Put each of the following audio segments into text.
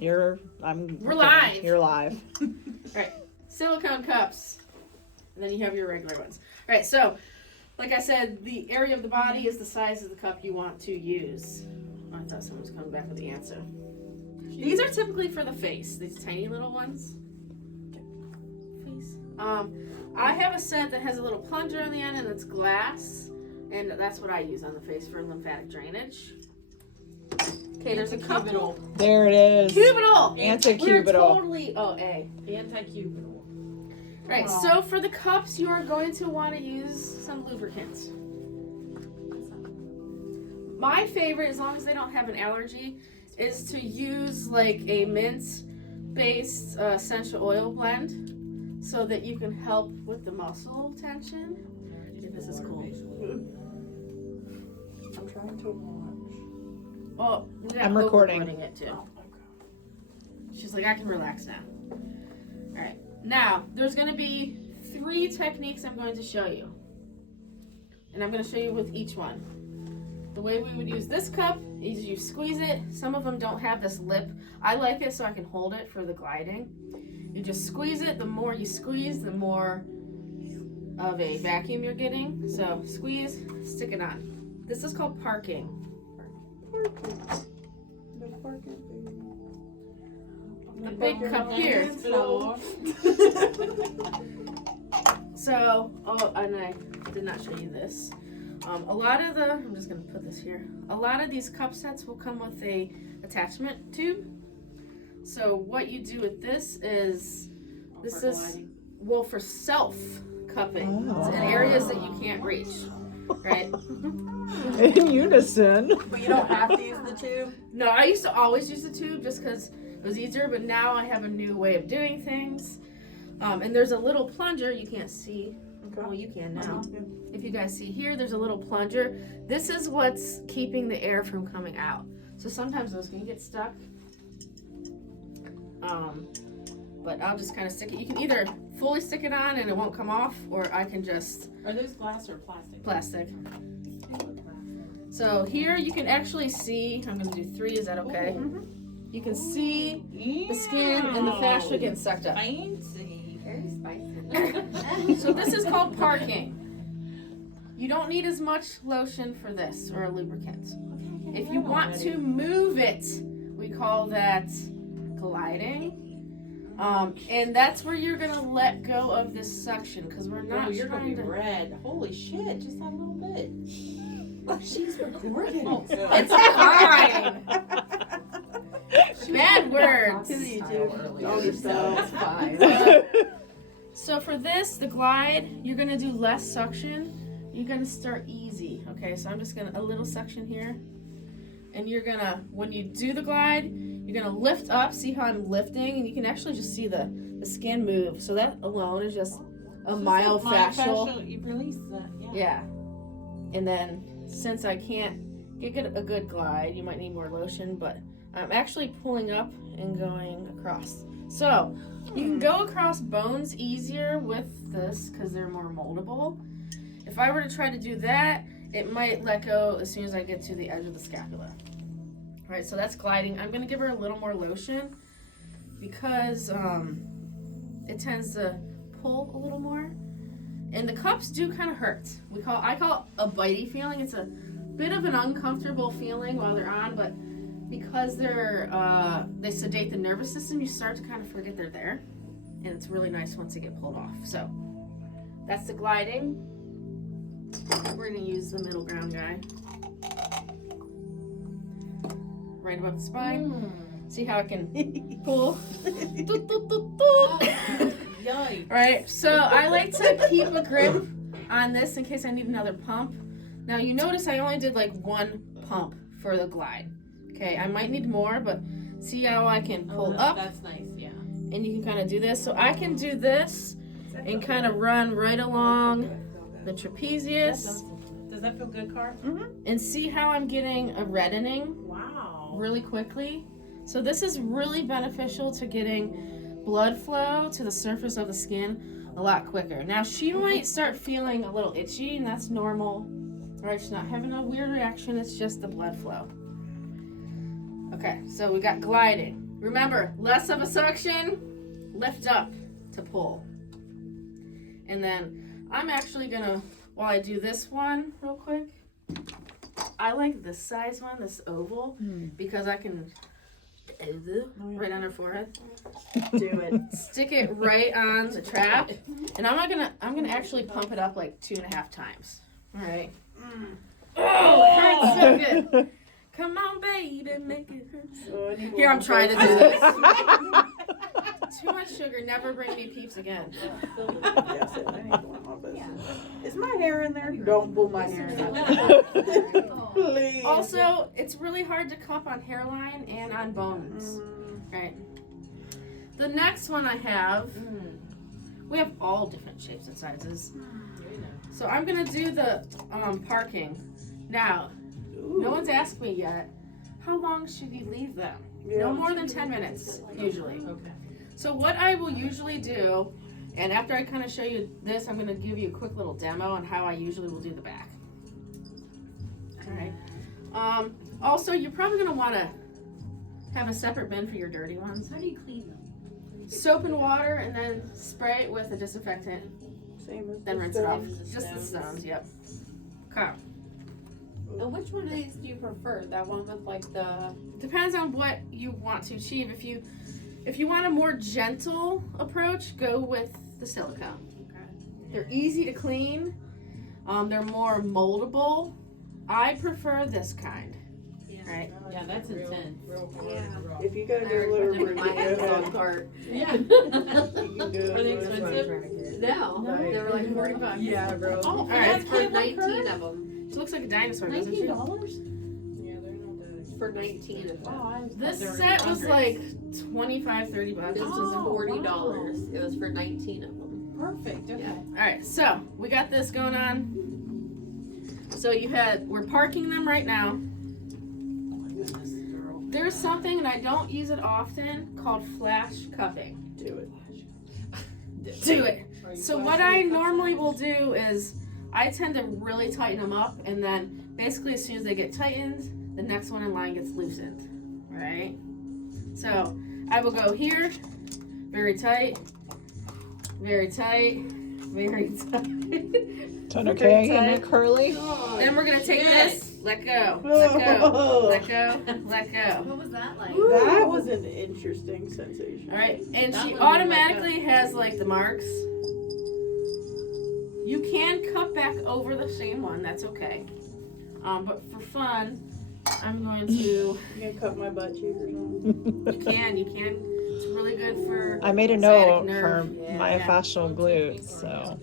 We're live. You're live. All right, silicone cups, and then you have your regular ones. All right, so like I said, the area of the body is the size of the cup you want to use. I thought someone was coming back with the answer. These are typically for the face. These tiny little ones. Face. I have a set that has a little plunger on the end and it's glass, and that's what I use on the face for lymphatic drainage. Okay, there's a couple. There it is. Cubital. Anti-cubital. We're totally A. Anti-cubital. Right, so for the cups, you are going to want to use some lubricant. My favorite, as long as they don't have an allergy, is to use like a mint-based essential oil blend so that you can help with the muscle tension. This is cool. I'm trying to watch. Oh, I'm recording it too. She's like, I can relax now. All right. Now, there's going to be 3 techniques I'm going to show you. And I'm going to show you with each one. The way we would use this cup is you squeeze it. Some of them don't have this lip. I like it so I can hold it for the gliding. You just squeeze it. The more you squeeze, the more of a vacuum you're getting. So squeeze, stick it on. This is called parking. The big cup here. So, and I did not show you this. A lot of I'm just going to put this here. A lot of these cup sets will come with a attachment tube. So what you do with this is, well, for self cupping. It's in areas that you can't reach, right? In unison. But you don't have to use the tube? No, I used to always use the tube just because it was easier, but now I have a new way of doing things. And there's a little plunger you can't see. Okay. Well, you can now. If you guys see here, there's a little plunger. This is what's keeping the air from coming out. So sometimes those can get stuck. But I'll just kind of stick it. You can either fully stick it on and it won't come off, or I can just... Are those glass or plastic? Plastic. So here you can actually see, I'm going to do 3, is that okay? Mm-hmm. You can see the skin and the fascia getting sucked up. Fancy. Very spicy. So this is called parking. You don't need as much lotion for this or a lubricant. If you want to move it, we call that gliding. And that's where you're going to let go of this suction because we're not you're trying gonna be to... red. Holy shit, just that little bit. She's recording. It's fine. Bad words. It's fine. So for this, the glide, you're going to do less suction. You're going to start easy. Okay, so I'm just going to, a little suction here. And you're going to, when you do the glide, you're going to lift up. See how I'm lifting? And you can actually just see the skin move. So that alone is just a myofascial. You release that, yeah. Yeah. And then, since I can't get a good glide, you might need more lotion, but I'm actually pulling up and going across. So, you can go across bones easier with this because they're more moldable. If I were to try to do that, it might let go as soon as I get to the edge of the scapula. All right, so that's gliding. I'm going to give her a little more lotion because it tends to pull a little more. And the cups do kind of hurt. I call it a bitey feeling. It's a bit of an uncomfortable feeling while they're on, but because they sedate the nervous system, you start to kind of forget they're there. And it's really nice once they get pulled off. So that's the gliding. We're going to use the middle ground guy. Right above the spine. See how I can pull? Yikes. Right, so I like to keep a grip on this in case I need another pump. Now you notice I only did like 1 pump for the glide. Okay, I might need more, but see how I can pull up? That's nice, yeah. And you can kind of do this. So I can do this and kind of run right along the trapezius. Does that feel good, Car? And see how I'm getting a reddening Wow. really quickly. So this is really beneficial to getting blood flow to the surface of the skin a lot quicker. Now she might start feeling a little itchy, and that's normal. Right, she's not having a weird reaction, it's just the blood flow. Okay, so we got gliding. Remember, less of a suction, lift up to pull. And then I'm actually gonna, while I do this one real quick, I like this size one, this oval, because I can right on her forehead. Do it. Stick it right on the trap, and I'm gonna actually pump it up like 2.5 times. All right. Oh, it hurts so good. Come on, baby, make it hurt. So Here, I'm trying to do this. Too much sugar, never bring me peeps again. Yes, I need one of this. Is my hair in there? Don't pull my hair in. Please. Also, it's really hard to cup on hairline and on bones. Right. The next one I have, we have all different shapes and sizes. So I'm gonna do the parking. Now, no one's asked me yet, how long should you leave them? No more than 10 minutes, usually. Okay. So what I will usually do, and after I kind of show you this, I'm gonna give you a quick little demo on how I usually will do the back. All right. Also, you're probably gonna wanna have a separate bin for your dirty ones. How do you clean them? Soap and water, and then spray it with a disinfectant, Same as then the rinse it off. stones. Just the stones, yep. Okay. And which one of these do you prefer? That one with like the... Depends on what you want to achieve. If you want a more gentle approach, go with the silicone. They're easy to clean. They're more moldable. I prefer this kind. Right? Yeah, that's intense. If you gotta go a little Never mind, go it's on ahead. cart. Yeah. You can do Are they it. expensive? No, they were like $45. Yeah, bro. Oh, all And right. it's for 19 of them. She looks like a dinosaur, doesn't she? For 19 of them. This set was like $25-$30. This was $40. It was for 19 of them. Perfect, okay. Yeah. All right, so we got this going on. So we're parking them right now. There's something, and I don't use it often, called flash cupping. Do it. Do it. So what I normally will do is I tend to really tighten them up, and then basically as soon as they get tightened, the next one in line gets loosened, right? So I will go here, very tight, very tight, very tight. Turn okay, and curly. Then we're gonna take this, let go, Oh. let go, let go. What was that like? That was an interesting sensation. All right, and That she one you like automatically has like the marks. You can cut back over the same one, that's okay. But for fun, I'm going to. You gonna cut my butt cheek or something? You can. It's really good for. I made a sciatic note nerve. for Yeah. myofascial glutes, so.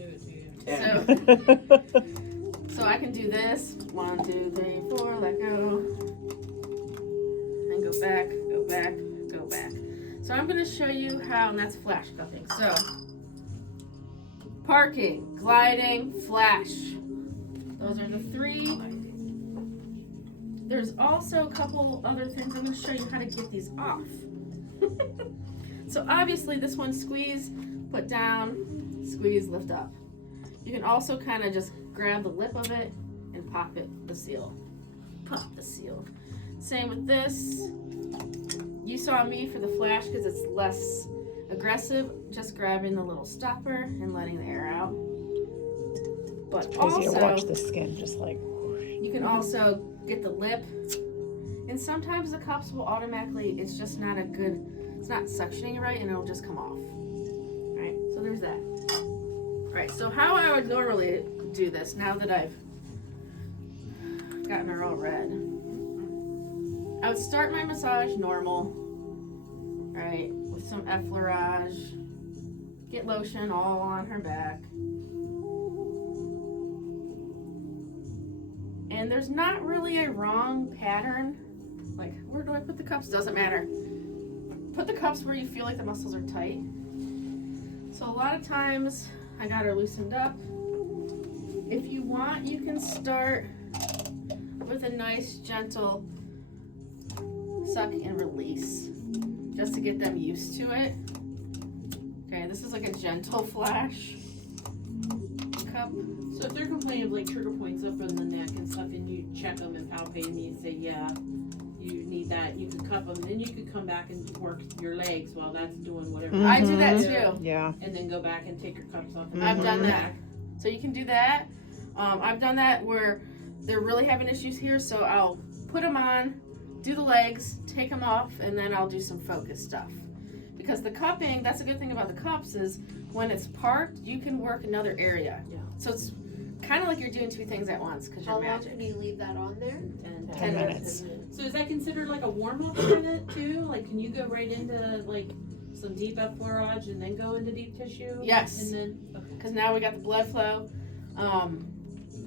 So I can do this. 1, 2, 3, 4. Let go. And go back. Go back. Go back. So I'm going to show you how, and that's flash cupping. So parking, gliding, flash. Those are the 3. There's also a couple other things. I'm going to show you how to get these off. So obviously this one, squeeze, put down, squeeze, lift up. You can also kind of just grab the lip of it and pop it, the seal. Pop the seal. Same with this. You saw me for the flash because it's less aggressive, just grabbing the little stopper and letting the air out. But Easy to watch also, the skin just like. you can also get the lip. And sometimes the cups will automatically, it's just not it's not suctioning right, and it'll just come off. Right, so there's that. Alright, so how I would normally do this, now that I've gotten her all red, I would start my massage normal, right, with some effleurage, get lotion all on her back. And there's not really a wrong pattern. Like, where do I put the cups? Doesn't matter. Put the cups where you feel like the muscles are tight. So a lot of times, I got her loosened up. If you want, you can start with a nice, gentle suck and release, just to get them used to it. Okay, this is like a gentle flash cup. So if they're complaining of like trigger points up on the neck and stuff, and you check them and palpate, and you say, yeah, you need need that, you could cup them, then you could come back and work your legs while that's doing whatever. I do that Mhm. too. Yeah. And then go back and take your cups off. And I've work done your that. back. So you can do that. I've done that where they're really having issues here, so I'll put them on, do the legs, take them off, and then I'll do some focus stuff. Because the cupping, that's a good thing about the cups is when it's parked, you can work another area. Yeah. So it's kind of like you're doing two things at once because How you're long magic. can you leave that on there? 10 minutes. So is that considered like a warm up for it too? Like, can you go right into like some deep effleurage and then go into deep tissue? Yes. And then, okay. Because now we got the blood flow.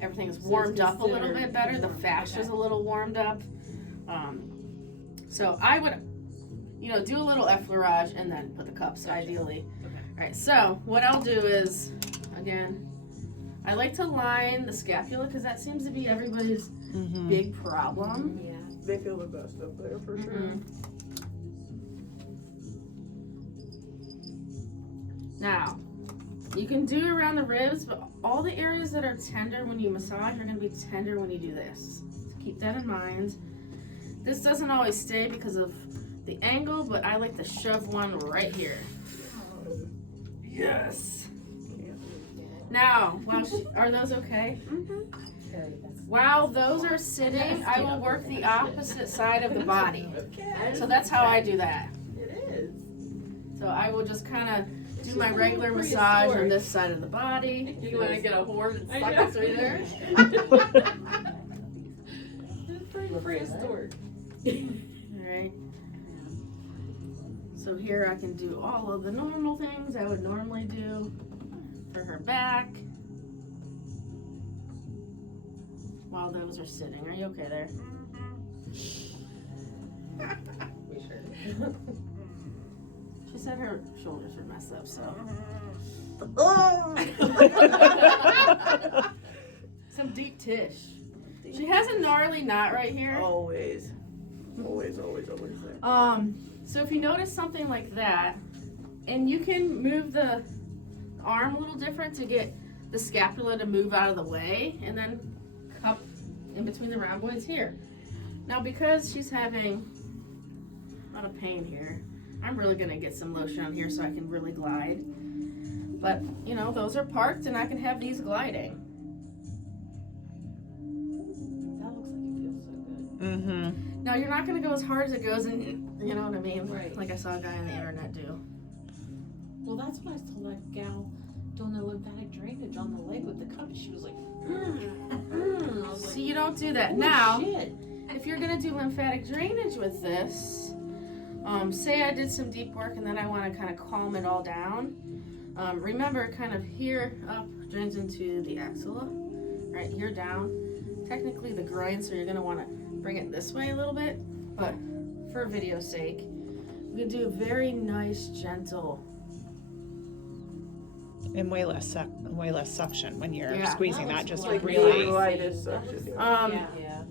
Everything is So it's warmed up a little considered bit better. The warm, fascia's okay. a little warmed up. So I would, do a little effleurage and then put the cups, Gotcha. ideally. Okay. All right, so what I'll do is, again, I like to line the scapula because that seems to be everybody's Mm-hmm. big problem. Yeah. They feel the best up there for sure. Mhm. Now, you can do around the ribs, but all the areas that are tender when you massage are going to be tender when you do this. So keep that in mind. This doesn't always stay because of the angle, but I like to shove one right here. Yes. Now, are those okay? While those are sitting, I will work the opposite side of the body. Okay. So that's how I do that. It is. So I will just kind of do my regular massage on this side of the body. You want to get a horn and suck it through there? prehistoric. Alright. So here I can do all of the normal things I would normally do for her back. While those are sitting. Are you okay there? She said her shoulders were messed up, so. Oh! Some deep tish. She has a gnarly knot right here. Always. Always there. So if you notice something like that, and you can move the arm a little different to get the scapula to move out of the way, and then cup in between the rhomboids here. Now because she's having a lot of pain here, I'm really gonna get some lotion on here so I can really glide. But, those are parked and I can have these gliding. That looks like it feels so good. Mm-hmm. Now you're not gonna go as hard as it goes in, you know what I mean? Right. Like I saw a guy on the internet do. Well, that's what I told that gal doing the lymphatic drainage on the leg with the cup. She was like, I was like, So you don't do that. "Holy Now, shit." if you're gonna do lymphatic drainage with this, say I did some deep work and then I wanna kind of calm it all down. Remember, kind of here up drains into the axilla, right here down. Technically the groin, so you're gonna wanna bring it this way a little bit, but for video's sake, we can do a very nice, gentle. And way less suction when you're Yeah. squeezing That that. was Just like really. the lightest suction. Yeah.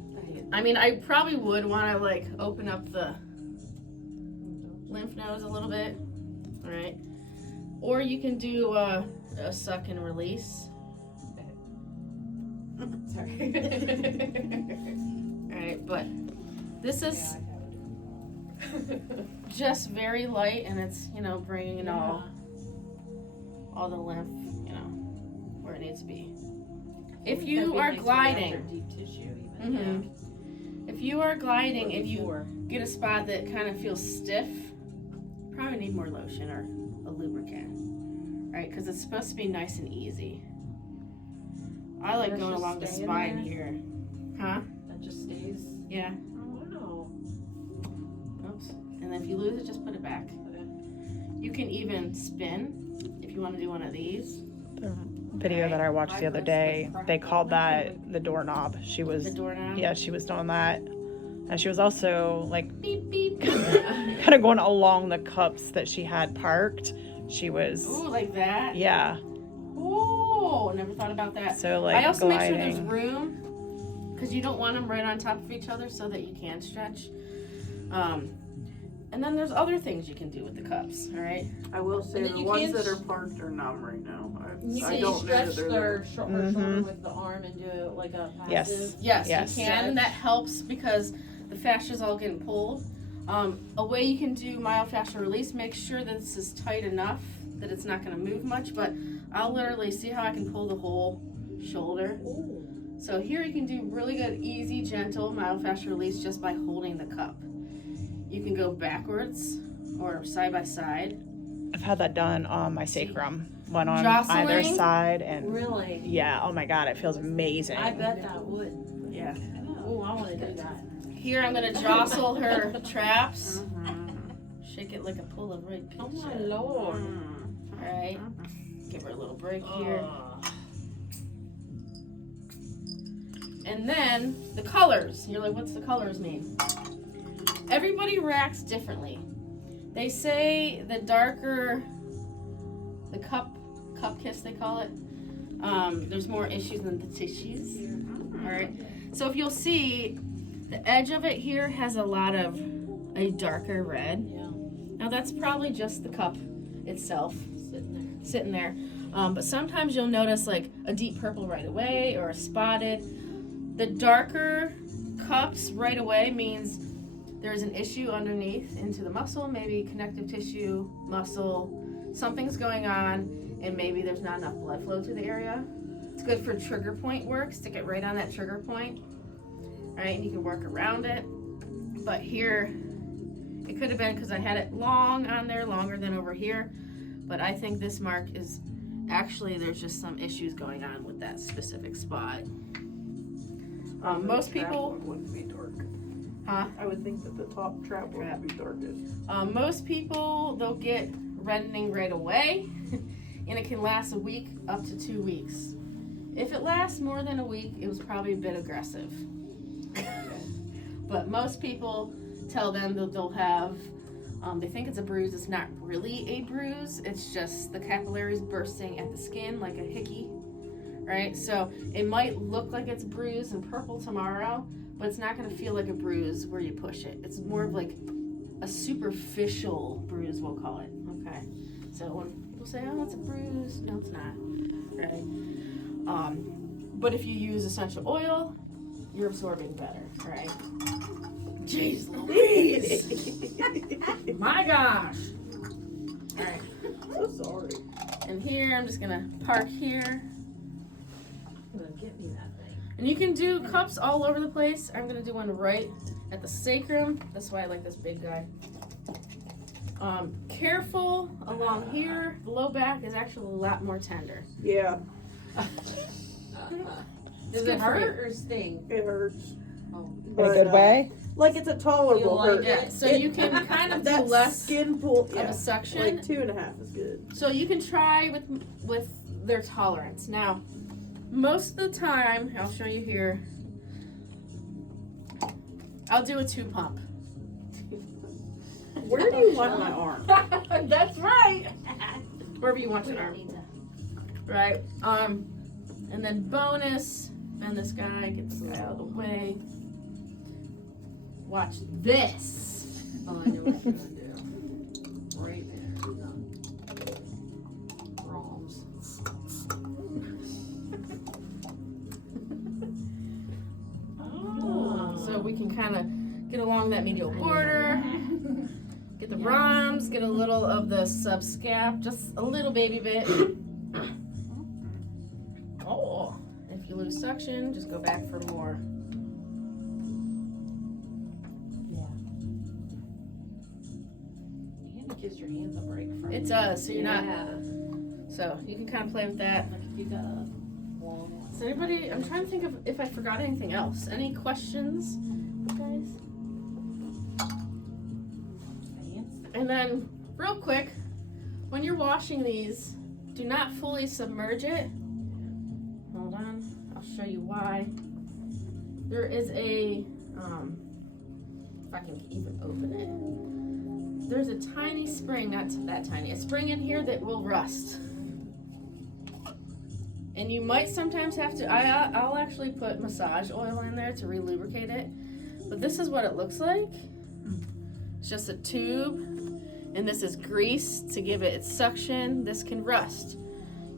I mean, I probably would wanna open up the lymph nodes a little bit, all right? Or you can do a suck and release. Sorry. Alright, but this is just very light and it's, bringing in all the lymph, where it needs to be. If you are gliding, Deep tissue even. if you are gliding, if you get a spot that kind of feels stiff, probably need more lotion or a lubricant, right? Because it's supposed to be nice and easy. I like Does it going just along the stay in spine there? here. Huh? That just stays. Yeah. Oh, wow. Oops. And then if you lose it, just put it back. Okay. You can even spin if you want to do one of these. The video that I watched the other day, they called that the doorknob. She was, The doorknob. yeah, she was doing that. And she was also like Beep beep. kind of going along the cups that she had parked. She was, Ooh, like that. yeah. Oh, never thought about that. So like I also gliding. make sure there's room because you don't want them right on top of each other so that you can stretch. And then there's other things you can do with the cups. All right. I will say And then the you ones can't that are parked are numb right now. You I can don't know stretch that they're their there. shoulder with the arm and do like a passive. Yes. Yes, Yes. you can. And that helps because the fascia's all getting pulled. A way you can do myofascial release, make sure that this is tight enough that it's not going to move much, but I'll literally see how I can pull the whole shoulder. So here you can do really good, easy, gentle myofascial release just by holding the cup. You can go backwards or side by side. I've had that done on my sacrum. One on Jostling? either side, and Really? yeah, oh my god, it feels amazing. I bet that would. Yeah. Oh, I wanna do that. Here I'm going to jostle her traps. Shake it like a Polaroid picture. Oh my lord. Alright. Give her a little break here. And then the colors. You're like, what's the colors mean? Everybody reacts differently. They say the darker the cup kiss they call it, there's more issues than the tissues. Alright. So if you'll see, the edge of it here has a lot of a darker red. Yeah. Now that's probably just the cup itself Sitting there. but sometimes you'll notice like a deep purple right away or a spotted. The darker cups right away means there's an issue underneath into the muscle, maybe connective tissue, muscle, something's going on, and maybe there's not enough blood flow to the area. It's good for trigger point work, stick it right on that trigger point. Right, and you can work around it. But here, it could have been because I had it long on there, longer than over here. But I think this mark is actually, there's just some issues going on with that specific spot. Most people, wouldn't be dark. huh? I would think that the top trap would be darkest. Most people, they'll get reddening right away, and it can last a week up to 2 weeks. If it lasts more than a week, it was probably a bit aggressive. But most people tell them that they'll have, they think it's a bruise. It's not really a bruise. It's just the capillaries bursting at the skin like a hickey, right? So it might look like it's bruised and purple tomorrow, but it's not going to feel like a bruise where you push it. It's more of like a superficial bruise, we'll call it, okay? So when people say, oh, it's a bruise, no, it's not, right? But if you use essential oil, you're absorbing better, right? Jeez Louise! My gosh! Alright. So sorry. And here, I'm just gonna park here. Gonna get me that thing. And you can do cups all over the place. I'm gonna do one right at the sacrum. That's why I like this big guy. Careful along here. The low back is actually a lot more tender. Yeah, Does good it for hurt or sting? it hurts. Oh. In a But, good way? Like it's a tolerable You like hurt. Yeah, so you can kind of do That less skin pull, of yeah, a suction. like 2.5 is good. So you can try with their tolerance. Now, most of the time, I'll show you here. I'll do a 2 pump. Where do you want my arm? That's right. Wherever you want your arm. Right. And then bonus, and this guy gets out of the way. Watch this. Oh, I know what you're gonna do. Right there. Roms. Oh. So we can kind of get along that medial border, get the ROMs, get a little of the subscap, just a little baby bit. Oh, if you lose suction, just go back for more. It gives your hands a break from It does, so you're not, Yeah. so you can kind of play with that. Like if you got a long. Does anybody, I'm trying to think of if I forgot anything else. Any questions, guys? And then, real quick, when you're washing these, do not fully submerge it. Hold on, I'll show you why. There is a, if I can even open it. There's a tiny spring, not that tiny, a spring in here that will rust. And you might sometimes have to, I'll actually put massage oil in there to re-lubricate it. But this is what it looks like. It's just a tube, and this is grease to give it its suction. This can rust.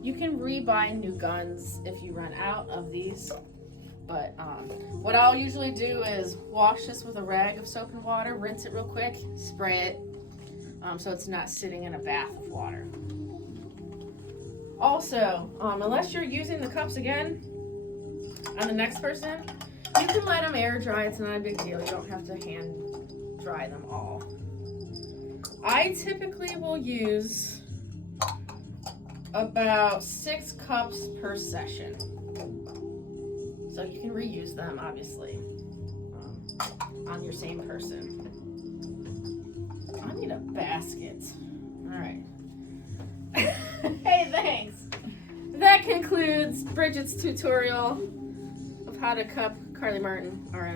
You can re-buy new guns if you run out of these But what I'll usually do is wash this with a rag of soap and water, rinse it real quick, spray it, so it's not sitting in a bath of water. Also, unless you're using the cups again on the next person, you can let them air dry. It's not a big deal. You don't have to hand dry them all. I typically will use about 6 cups per session. So you can reuse them, obviously, on your same person. I need a basket. All right. Hey, thanks. That concludes Bridget's tutorial of how to cup Carly Martin, RN.